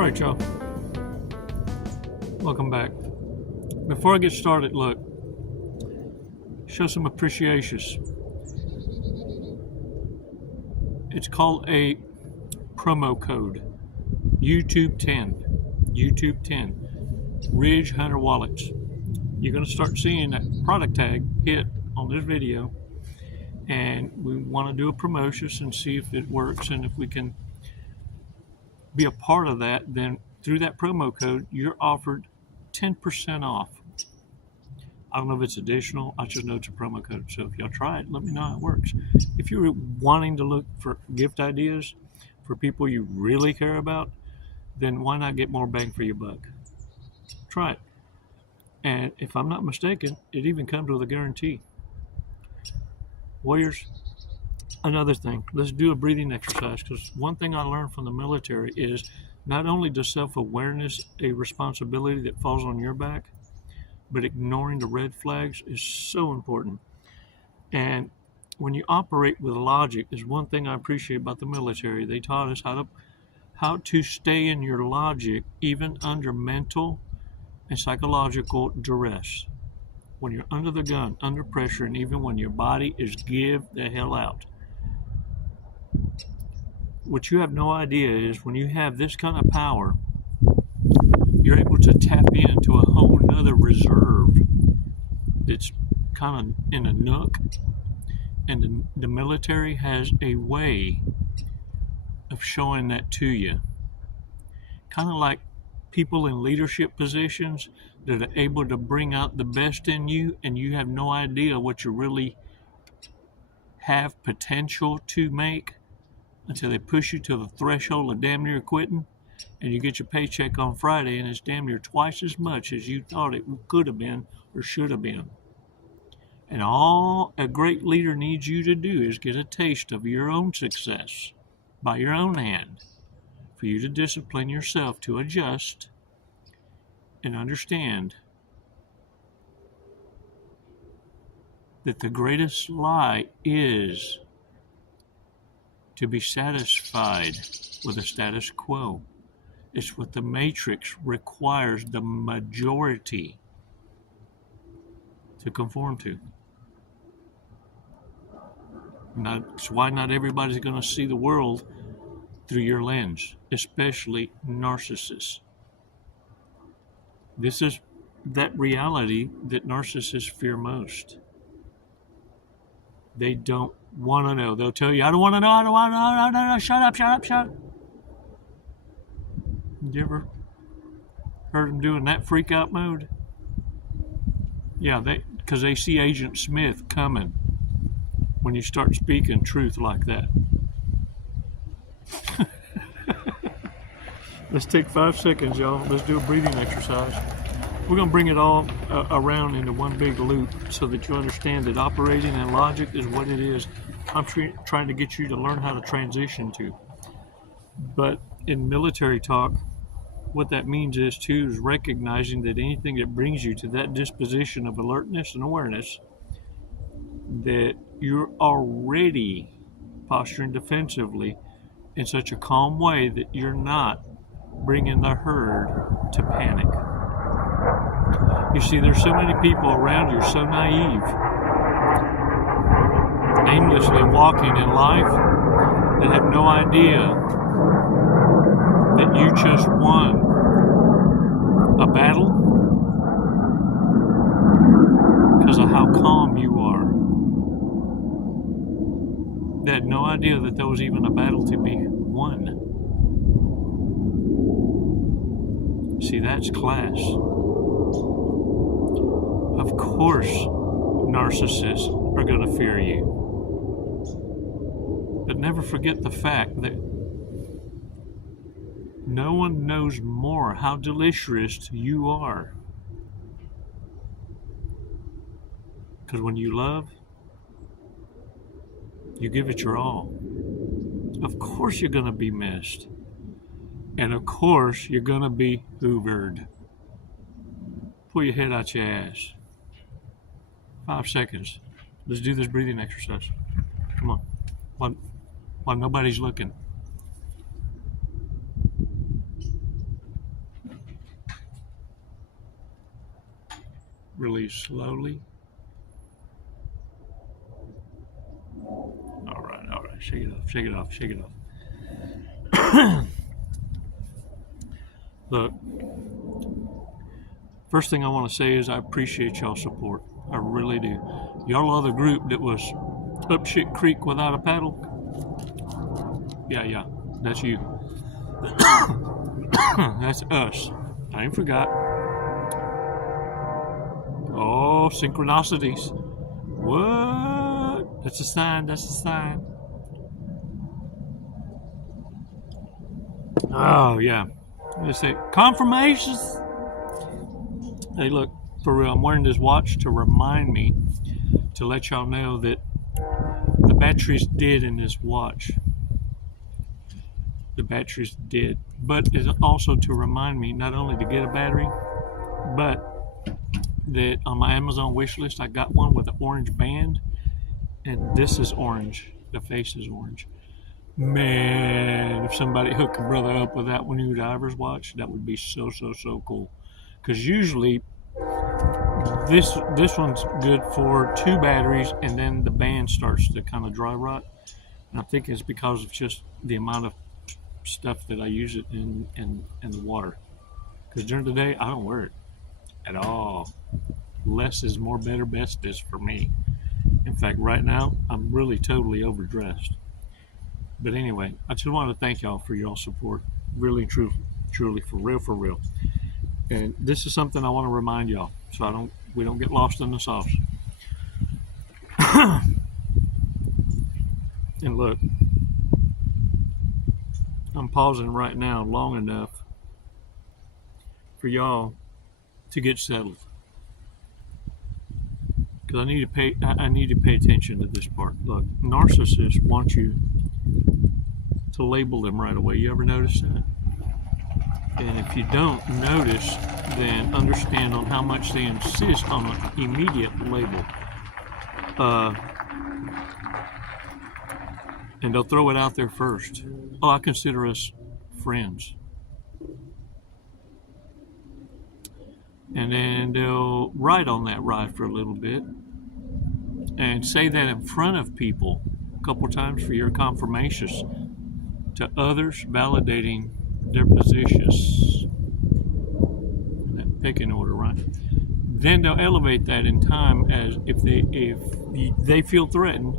Alright, y'all. Welcome back. Before I get started, look. Show some appreciation. It's called a promo code. YouTube 10. YouTube 10. Ridge Hunter Wallets. You're going to start seeing that product tag hit on this video. And we want to do a promotion and see if it works, and if we can be a part of that, then through that promo code you're offered 10% off. I don't know if it's additional. I just know it's a promo code. So if y'all try it, let me know how it works. If you're wanting to look for gift ideas for people you really care about, then why not get more bang for your buck? Try it. And if I'm not mistaken, it even comes with a guarantee. Warriors, another thing, let's do a breathing exercise, because one thing I learned from the military is not only does self-awareness a responsibility that falls on your back, but ignoring the red flags is so important. And when you operate with logic, is one thing I appreciate about the military. They taught us how to stay in your logic even under mental and psychological duress. When you're under the gun, under pressure, and even when your body is give the hell out. What you have no idea is when you have this kind of power, you're able to tap into a whole nother reserve that's kind of in a nook. And the military has a way of showing that to you. Kind of like people in leadership positions that are able to bring out the best in you, and you have no idea what you really have potential to make until they push you to the threshold of damn near quitting, and you get your paycheck on Friday and it's damn near twice as much as you thought it could have been or should have been. And all a great leader needs you to do is get a taste of your own success by your own hand, for you to discipline yourself to adjust and understand that the greatest lie is to be satisfied with the status quo. It's what the Matrix requires the majority to conform to. That's why not everybody's going to see the world through your lens, especially narcissists. This is that reality that narcissists fear most. They don't want to know. They'll tell you, I don't want to know, I don't want to know, no, shut up. You ever heard them doing that freak out mode? Yeah, because they see Agent Smith coming when you start speaking truth like that. Let's take 5 seconds, y'all. Let's do a breathing exercise. We're going to bring it all around into one big loop so that you understand that operating in logic is what it is. I'm trying to get you to learn how to transition to. But in military talk, what that means is recognizing that anything that brings you to that disposition of alertness and awareness, that you're already posturing defensively in such a calm way that you're not bringing the herd to panic. You see, there's so many people around you so naive, aimlessly walking in life, that have no idea that you just won a battle because of how calm you are. They had no idea that there was even a battle to be won. See, that's class. Of course, narcissists are going to fear you. But never forget the fact that no one knows more how delicious you are. Because when you love, you give it your all. Of course you're going to be missed. And of course you're going to be hoovered. Pull your head out your ass. 5 seconds. Let's do this breathing exercise. Come on. While nobody's looking. Release slowly. All right. Shake it off, shake it off, shake it off. Look, first thing I want to say is I appreciate y'all's support. I really do. Y'all are the group that was up shit creek without a paddle. Yeah, that's you. That's us. I ain't forgot. Oh, synchronicities. What? That's a sign. Oh, yeah. They say confirmations. Hey, look, for real, I'm wearing this watch to remind me to let y'all know that the battery's dead in this watch. The battery's dead. But it's also to remind me not only to get a battery, but that on my Amazon wish list, I got one with an orange band, and this is orange. The face is orange. Man, if somebody hooked a brother up with that New Diver's watch, that would be so cool. Because usually this one's good for 2 batteries, and then the band starts to kind of dry rot. And I think it's because of just the amount of stuff that I use it in the water. Because during the day, I don't wear it at all. Less is more better, best is for me. In fact, right now, I'm really totally overdressed. But anyway, I just want to thank y'all for y'all support. Really, truly, for real. And this is something I want to remind y'all, so we don't get lost in the sauce. And look, I'm pausing right now long enough for y'all to get settled. Because I need to pay attention to this part. Look, narcissists want you to label them right away. You ever notice that? And if you don't notice, then understand on how much they insist on an immediate label. And they'll throw it out there first. Oh, I consider us friends. And then they'll ride on that ride for a little bit and say that in front of people a couple times for your confirmations to others, validating their positions in that pecking order, right? Then they'll elevate that in time as if they feel threatened,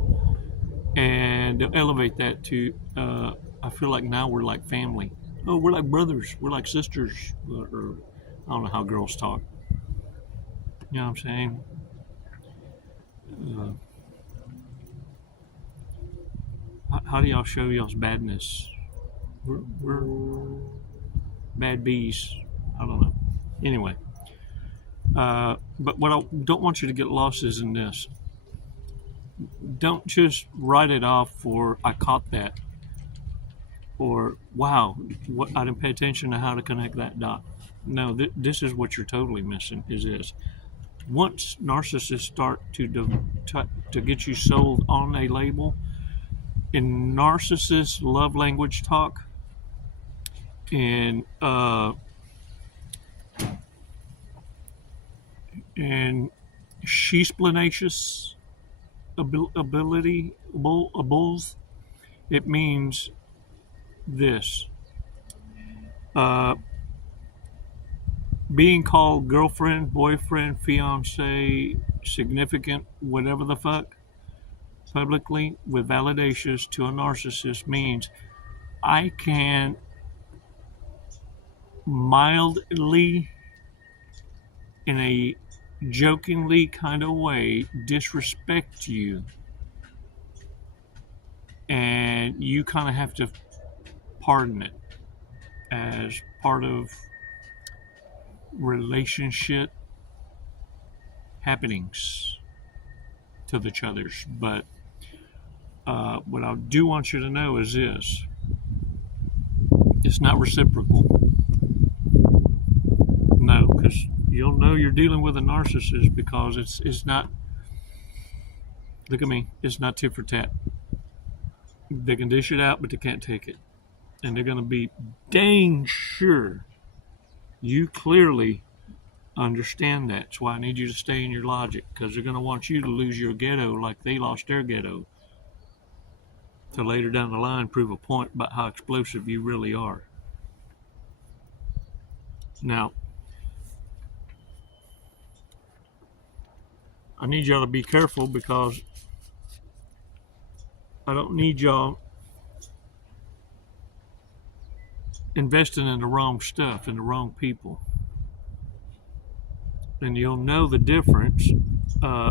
and they'll elevate that to I feel like now we're like family. Oh, we're like brothers, we're like sisters, or I don't know how girls talk. You know what I'm saying? How do y'all show y'all's badness? We're bad bees. I don't know. Anyway, but what I don't want you to get lost is in this. Don't just write it off for I caught that, or wow, what I didn't pay attention to how to connect that dot. No, this is what you're totally missing. Is this? Once narcissists start to get you sold on a label, in narcissist love language talk, and she-splanacious bulls, it means this. Being called girlfriend, boyfriend, fiance, significant, whatever the fuck, publicly with validations to a narcissist means I can mildly, in a jokingly kind of way, disrespect you, and you kind of have to pardon it as part of relationship happenings to each others. But what I do want you to know is this: it's not reciprocal. No, because you'll know you're dealing with a narcissist because it's not. Look at me. It's not tit for tat. They can dish it out, but they can't take it, and they're going to be dang sure you clearly Understand that. That's why I need you to stay in your logic, because they're going to want you to lose your ghetto like they lost their ghetto, to later down the line prove a point about how explosive you really are. Now, I need y'all to be careful, because I don't need y'all investing in the wrong stuff and the wrong people. And you'll know the difference,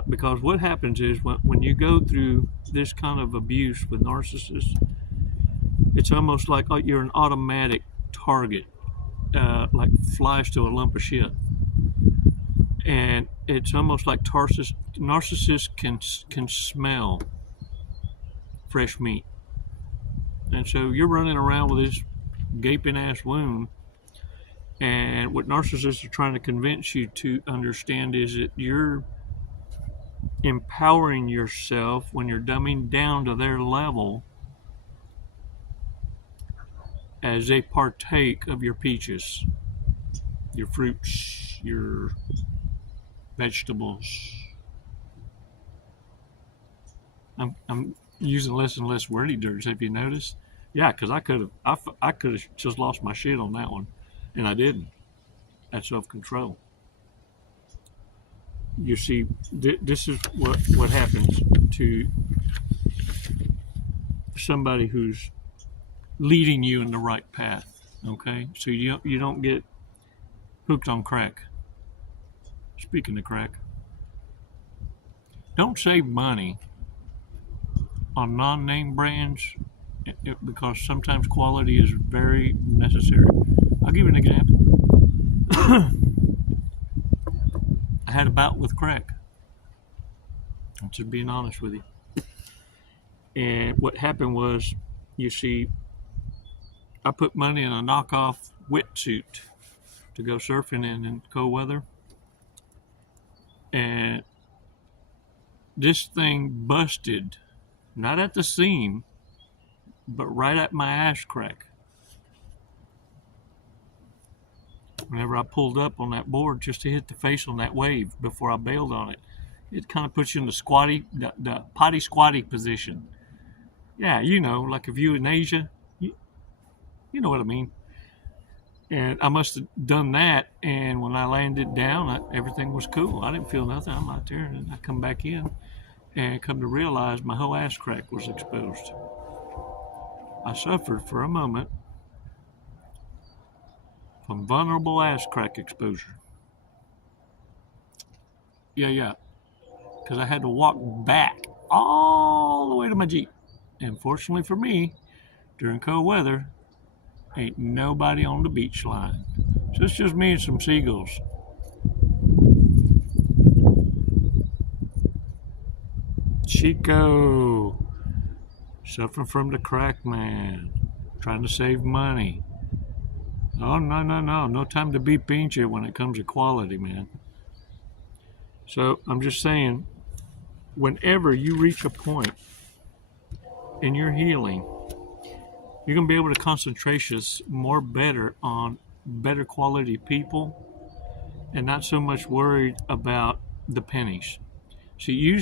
because what happens is when you go through this kind of abuse with narcissists, it's almost like you're an automatic target, like flies to a lump of shit. And it's almost like narcissists can smell fresh meat. And so you're running around with this gaping ass wound. And what narcissists are trying to convince you to understand is that you're empowering yourself when you're dumbing down to their level as they partake of your peaches, your fruits, your vegetables. I'm using less and less wordy dirts. Have you noticed? Yeah, because I could have just lost my shit on that one, and I didn't. That's self-control. You see, this is what happens to somebody who's leading you in the right path. Okay, so you don't get hooked on crack. Speaking of crack, don't save money on non-name brands, because sometimes quality is very necessary. I'll give you an example. I had a bout with crack. I'm just being honest with you. And what happened was, you see, I put money in a knockoff wetsuit to go surfing in cold weather. And this thing busted, not at the seam, but right at my ass crack. Whenever I pulled up on that board just to hit the face on that wave before I bailed on it, it kind of puts you in the potty squatty position. Yeah, you know, like if you in Asia, you know what I mean. And I must have done that, and when I landed down, everything was cool. I didn't feel nothing. I'm out there, and I come back in, and come to realize my whole ass crack was exposed. I suffered for a moment from vulnerable ass crack exposure. Yeah. Because I had to walk back all the way to my Jeep. And fortunately for me, during cold weather, ain't nobody on the beach line. So it's just me and some seagulls. Chico, suffering from the crack man, trying to save money. Oh, no time to be pinche when it comes to quality, man. So I'm just saying, whenever you reach a point in your healing, you're going to be able to concentrate more better on better quality people, and not so much worried about the pennies. See, you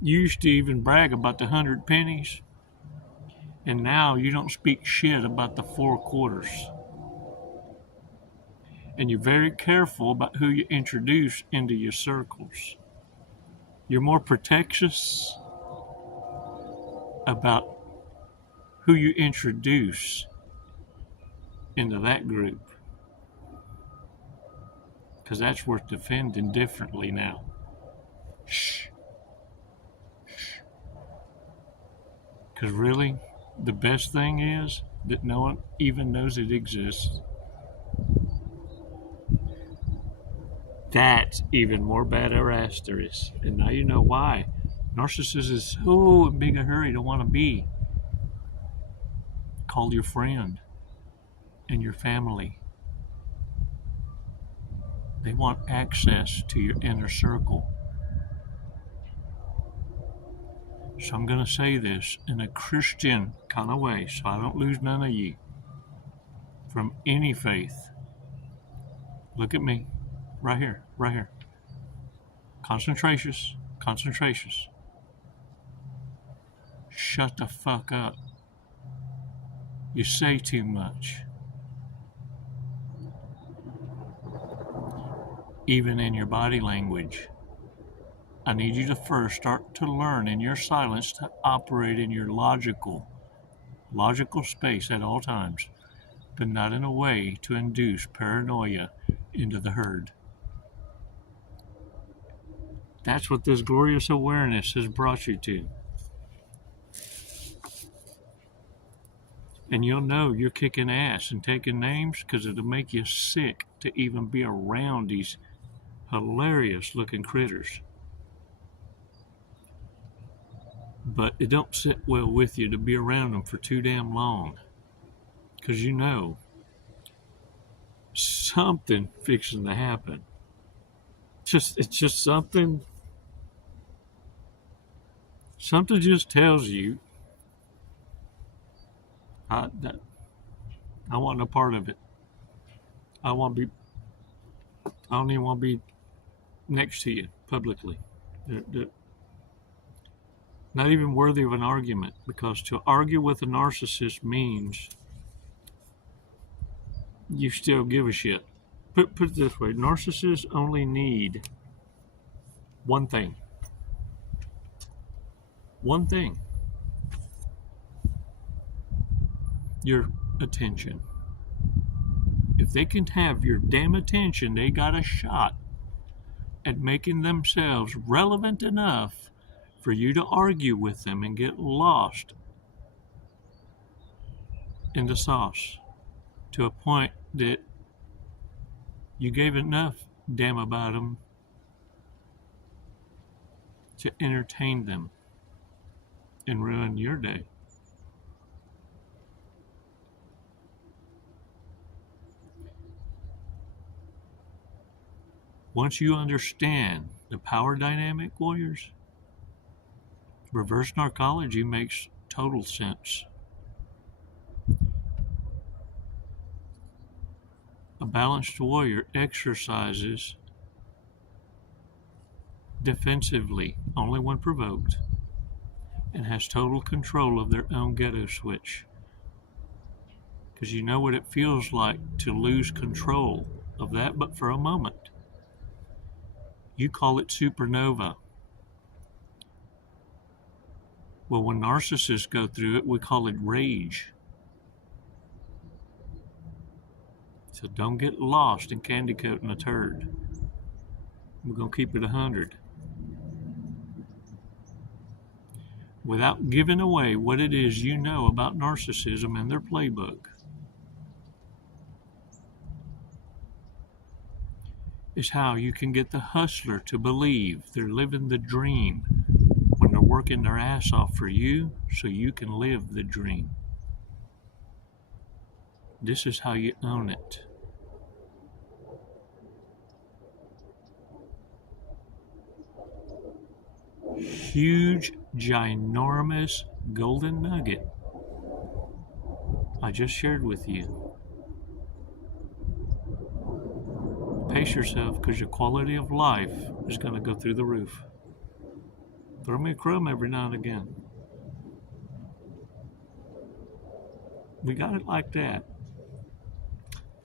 used to even brag about the 100 pennies, and now you don't speak shit about the 4 quarters. And you're very careful about who you introduce into your circles. You're more protectious about who you introduce into that group, because that's worth defending differently now. Shh. Because really, the best thing is that no one even knows it exists. That's even more badass there is. And now you know why. Narcissist is so in big a hurry to want to be called your friend and your family. They want access to your inner circle. So I'm going to say this in a Christian kind of way, so I don't lose none of ye from any faith. Look at me. Right here. Right here. Concentrations. Concentrations. Shut the fuck up. You say too much. Even in your body language. I need you to first start to learn in your silence to operate in your logical space at all times, but not in a way to induce paranoia into the herd. That's what this glorious awareness has brought you to. And you'll know you're kicking ass and taking names because it'll make you sick to even be around these hilarious looking critters. But it don't sit well with you to be around them for too damn long. Because you know something fixing to happen. It's just something just tells you that I want no part of it. I don't even want to be next to you publicly. Not even worthy of an argument, because to argue with a narcissist means you still give a shit. Put it this way, narcissists only need one thing. One thing. Your attention. If they can have your damn attention, they got a shot at making themselves relevant enough for you to argue with them and get lost in the sauce to a point that you gave enough damn about them to entertain them and ruin your day. Once you understand the power dynamic, warriors, reverse narcology makes total sense. A balanced warrior exercises defensively only when provoked and has total control of their own ghetto switch. Because you know what it feels like to lose control of that, but for a moment. You call it supernova. Well, when narcissists go through it, we call it rage. So don't get lost in candy coating a turd. We're going to keep it 100. Without giving away what it is you know about narcissism and their playbook. Is how you can get the hustler to believe they're living the dream when they're working their ass off for you so you can live the dream. This is how you own it. Huge, ginormous golden nugget I just shared with you. Pace yourself, because your quality of life is going to go through the roof. Throw me a crumb every now and again. We got it like that.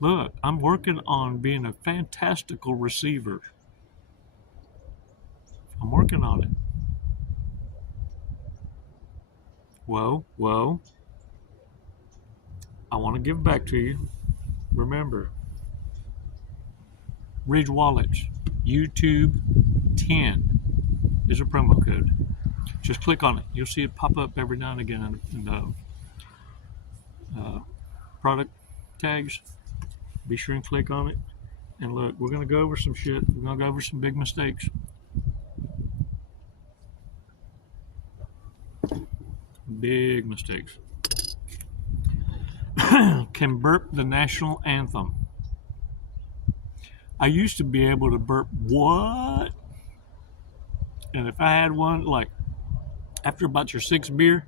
Look, I'm working on being a fantastical receiver. I'm working on it. Whoa. I want to give back to you. Remember, Ridge Wallets, YouTube 10 is a promo code. Just click on it. You'll see it pop up every now and again in the product tags. Be sure and click on it. And look, we're going to go over some shit. We're going to go over some big mistakes. Big mistakes. Can burp the national anthem. I used to be able to burp what? And if I had one, like after about your 6th beer,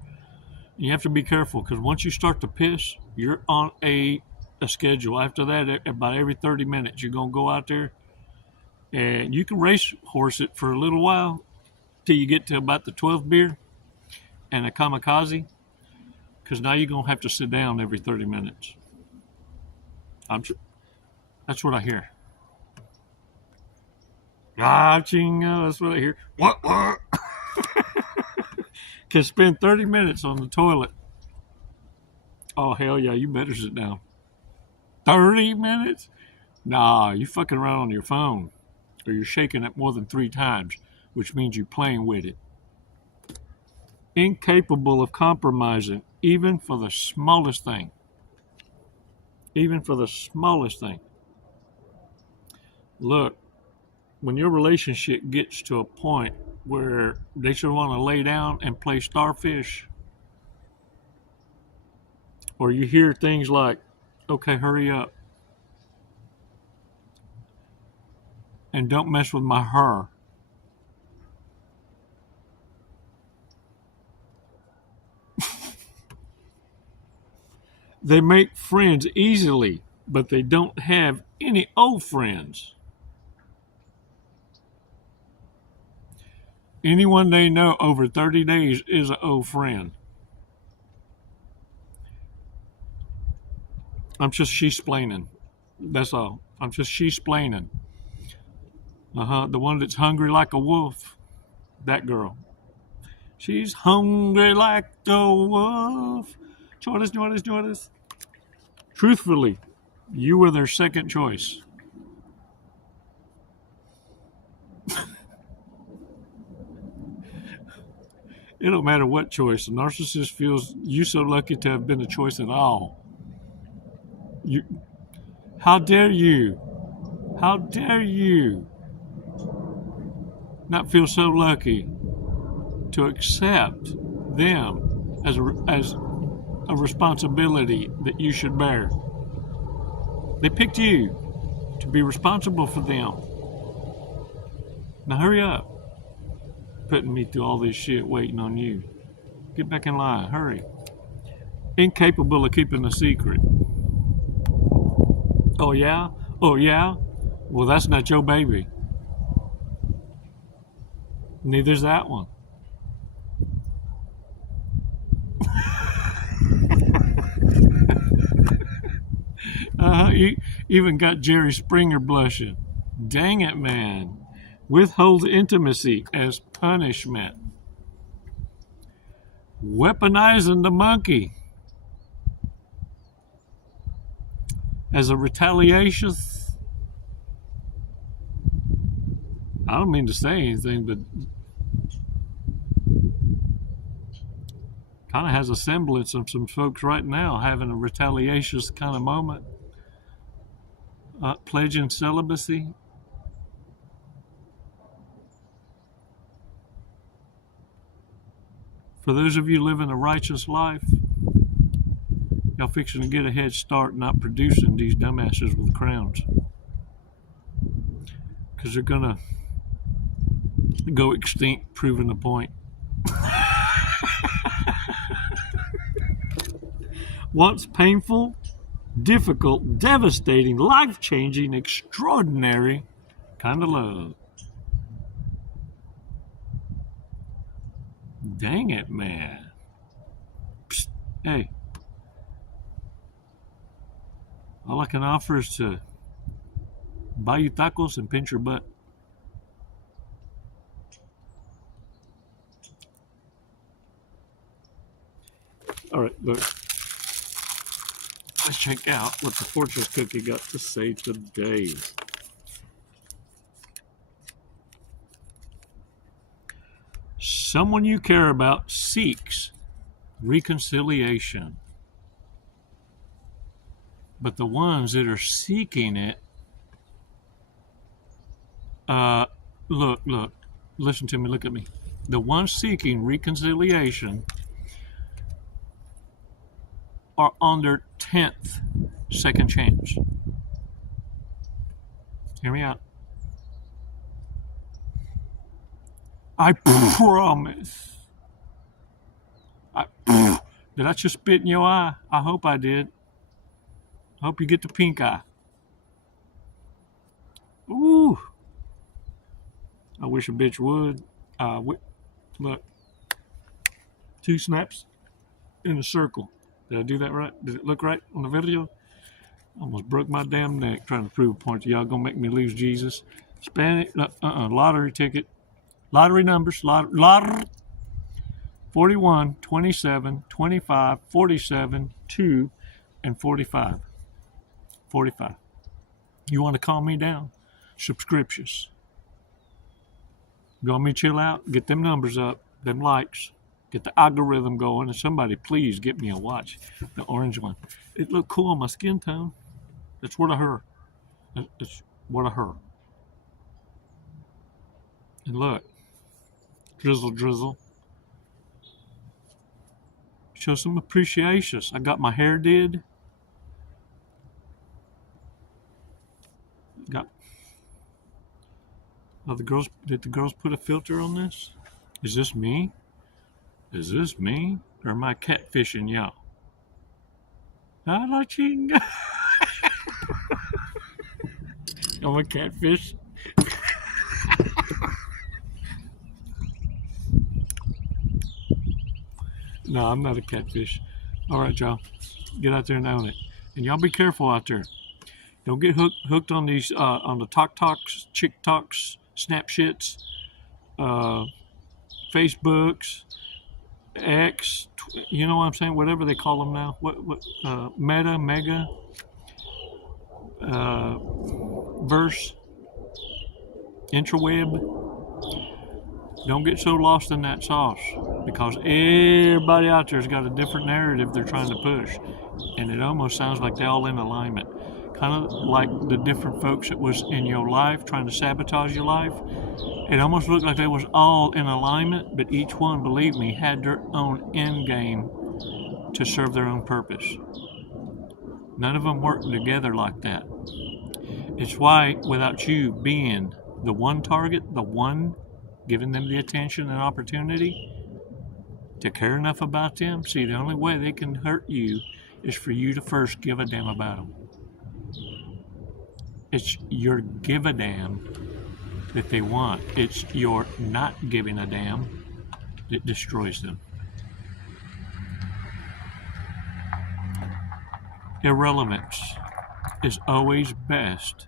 you have to be careful, because once you start to piss, you're on a schedule. After that, about every 30 minutes, you're going to go out there And you can race horse it for a little while till you get to about the 12th beer and a kamikaze, because now you're going to have to sit down every 30 minutes. That's what I hear. Chingo, that's what I hear. What? Can spend 30 minutes on the toilet. Oh, hell yeah, you better sit down. 30 minutes? Nah, you fucking around on your phone. Or you're shaking it more than 3 times, which means you're playing with it. Incapable of compromising, even for the smallest thing. Even for the smallest thing. Look, when your relationship gets to a point where they should want to lay down and play starfish, or you hear things like, okay, hurry up, and don't mess with my hair. They make friends easily, but they don't have any old friends. Anyone they know over 30 days is an old friend. I'm just she-splaining. That's all. I'm just she-splaining. The one that's hungry like a wolf. That girl. She's hungry like a wolf. Join us. Truthfully, you were their second choice. It don't matter what choice. A narcissist feels you so lucky to have been a choice at all. How dare you? How dare you not feel so lucky to accept them as a responsibility that you should bear? They picked you to be responsible for them. Now hurry up. Putting me through all this shit waiting on you. Get back in line. Hurry. Incapable of keeping a secret. Oh yeah? Oh yeah? Well, that's not your baby. Neither's that one. You even got Jerry Springer blushing. Dang it, man. Withhold intimacy as punishment. Weaponizing the monkey as a retaliation. I don't mean to say anything, but kind of has a semblance of some folks right now having a retaliatious kind of moment. Pledging celibacy. For those of you living a righteous life, y'all fixing to get a head start not producing these dumbasses with crowns. Because they're going to go extinct, proving the point. Once painful, difficult, devastating, life-changing, extraordinary kind of love. Dang it, man. Psst, hey. All I can offer is to buy you tacos and pinch your butt. All right, look. Let's check out what the fortune cookie got to say today. Someone you care about seeks reconciliation. But the ones that are seeking it, look, listen to me, look at me. The ones seeking reconciliation are on their 10th second chance. Hear me out. I promise. Did I just spit in your eye? I hope I did. I hope you get the pink eye. Ooh. I wish a bitch would. Look, 2 snaps in a circle. Did I do that right? Did it look right on the video? Almost broke my damn neck trying to prove a point to y'all. Gonna make me lose Jesus. Spanish, lottery ticket. Lottery numbers. Lottery. 41, 27, 25, 47, 2, and 45. 45. You want to calm me down? Subscriptions. You want me to chill out? Get them numbers up, them likes. Get the algorithm going, and somebody please get me a watch. The orange one. It looked cool on my skin tone. It's what I heard. It's what I heard. And look. Drizzle, drizzle. Show some appreciation. I got my hair did. Did the girls put a filter on this? Is this me? Is this me? Or am I catfishing y'all? I like you. I'm a catfish. No, I'm not a catfish. All right, y'all. Get out there and own it. And y'all be careful out there. Don't get hooked on these, on the TikToks, chick talks, Snapshits, Facebooks, X, you know what I'm saying? Whatever they call them now. Mega, verse, intraweb. Don't get so lost in that sauce, because everybody out there's got a different narrative they're trying to push, and it almost sounds like they're all in alignment. Kind of like the different folks that was in your life trying to sabotage your life. It almost looked like they was all in alignment, but each one, believe me, had their own end game to serve their own purpose. None of them worked together like that. It's why, without you being the one target, the one giving them the attention and opportunity to care enough about them, see, the only way they can hurt you is for you to first give a damn about them. It's your give a damn that they want. It's your not giving a damn that destroys them. Irrelevance is always best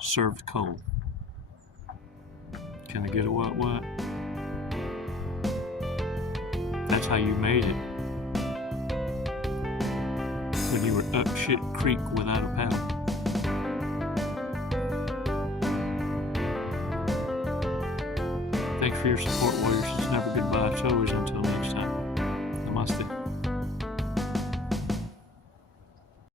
served cold. Can I get a what? That's how you made it. When you were up shit creek without a paddle. Thanks for your support, warriors. It's never goodbye. It's always